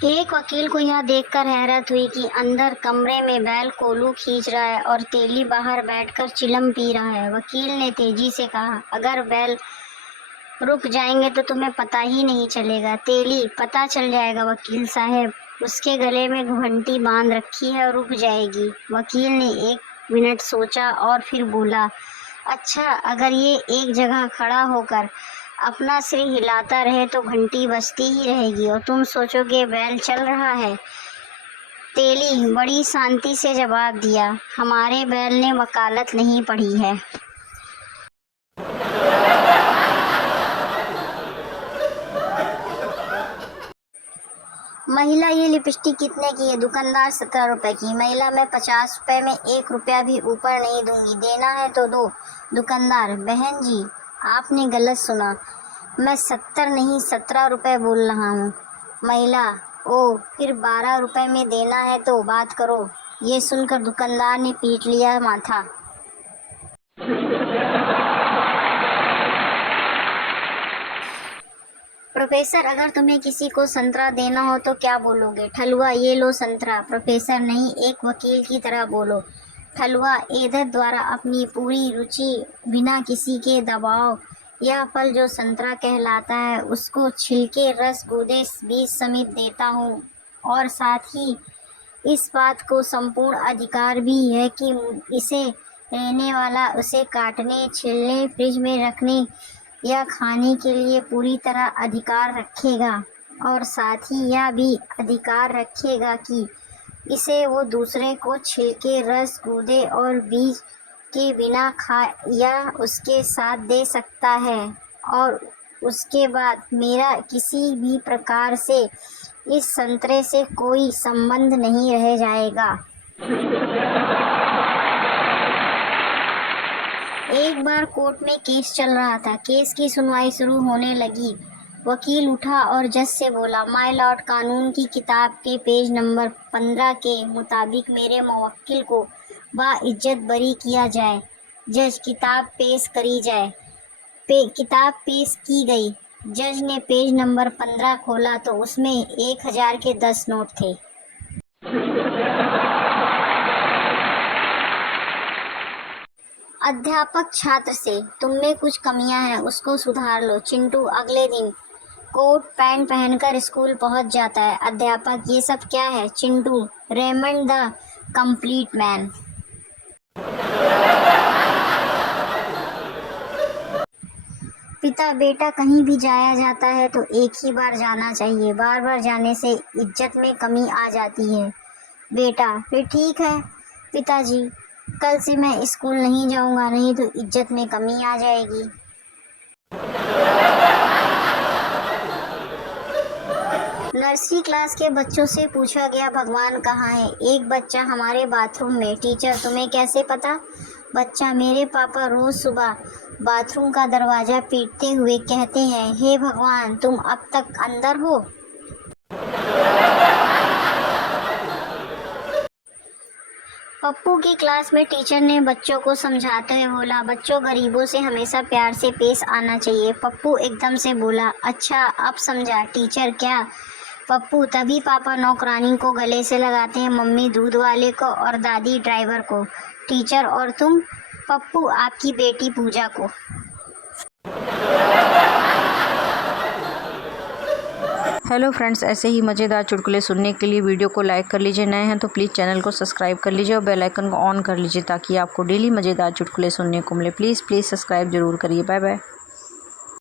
एक वकील को यह देखकर हैरत हुई कि अंदर कमरे में बैल कोलू खींच रहा है और तेली बाहर बैठकर चिलम पी रहा है। वकील ने तेजी से कहा, अगर बैल रुक जाएंगे तो तुम्हें पता ही नहीं चलेगा। तेली, पता चल जाएगा वकील साहब, उसके गले में घंटी बांध रखी है और रुक जाएगी। वकील ने 1 मिनट सोचा और फिर बोला, अच्छा, अगर ये एक जगह खड़ा होकर अपना सिर हिलाता रहे तो घंटी बजती ही रहेगी और तुम सोचोगे बैल चल रहा है। तेली बड़ी शांति से जवाब दिया, हमारे बैल ने वकालत नहीं पढ़ी है। महिला, ये लिपस्टिक कितने की है? दुकानदार 17 रुपए की। महिला, मैं 50 रुपए में 1 रुपया भी ऊपर नहीं दूंगी, देना है तो दो। दुकानदार, बहन जी, आपने गलत सुना, मैं 70 नहीं 17 रुपए बोल रहा हूँ। महिला, ओ, फिर 12 रुपए में देना है तो बात करो। ये सुनकर दुकानदार ने पीट लिया माथा। प्रोफेसर, अगर तुम्हें किसी को संतरा देना हो तो क्या बोलोगे? ठलुआ, ये लो संतरा। प्रोफेसर, नहीं, एक वकील की तरह बोलो। ठलुआ, एधर द्वारा अपनी पूरी रुचि बिना किसी के दबाव, यह फल जो संतरा कहलाता है उसको छिलके, रस, गूदे, बीज समेत देता हूँ और साथ ही इस बात को संपूर्ण अधिकार भी है कि इसे लेने वाला उसे काटने, छीलने, फ्रिज में रखने या खाने के लिए पूरी तरह अधिकार रखेगा और साथ ही यह भी अधिकार रखेगा कि इसे वो दूसरे को छिलके, रस, गूदे और बीज के बिना खा या उसके साथ दे सकता है और उसके बाद मेरा किसी भी प्रकार से इस संतरे से कोई संबंध नहीं रह जाएगा। एक बार कोर्ट में केस चल रहा था। केस की सुनवाई शुरू होने लगी। वकील उठा और जज से बोला, माय लॉर्ड, कानून की किताब के पेज नंबर 15 के मुताबिक मेरे मुवक्किल को बाइज्जत बरी किया जाए। जज, किताब पेश करी जाए। किताब पेश की गई। जज ने पेज नंबर 15 खोला तो उसमें 1000 के 10 नोट थे। अध्यापक छात्र से, तुम में कुछ कमियां हैं, उसको सुधार लो। चिंटू अगले दिन कोट पैंट पहनकर स्कूल पहुंच जाता है। अध्यापक, ये सब क्या है? Chintu, Raymond the complete man. पिता, बेटा, कहीं भी जाया जाता है तो एक ही बार जाना चाहिए, बार बार जाने से इज्जत में कमी आ जाती है। बेटा, फिर ठीक है पिताजी, कल से मैं स्कूल नहीं जाऊंगा, नहीं तो इज्जत में कमी आ जाएगी। नर्सरी क्लास के बच्चों से पूछा गया, भगवान कहाँ है? एक बच्चा, हमारे बाथरूम में। टीचर, तुम्हें कैसे पता? बच्चा, मेरे पापा रोज सुबह बाथरूम का दरवाज़ा पीटते हुए कहते हैं, हे भगवान, तुम अब तक अंदर हो। पप्पू की क्लास में टीचर ने बच्चों को समझाते हुए बोला, बच्चों, गरीबों से हमेशा प्यार से पेश आना चाहिए। पप्पू एकदम से बोला, अच्छा, अब समझा। टीचर, क्या? पप्पू, तभी पापा नौकरानी को गले से लगाते हैं, मम्मी दूध वाले को और दादी ड्राइवर को। टीचर, और तुम? पप्पू, आपकी बेटी पूजा को। हेलो फ्रेंड्स, ऐसे ही मज़ेदार चुटकुले सुनने के लिए वीडियो को लाइक कर लीजिए, नए हैं तो प्लीज़ चैनल को सब्सक्राइब कर लीजिए और बेल आइकन को ऑन कर लीजिए ताकि आपको डेली मज़ेदार चुटकुले सुनने को मिले। प्लीज़ सब्सक्राइब ज़रूर करिए। Bye bye.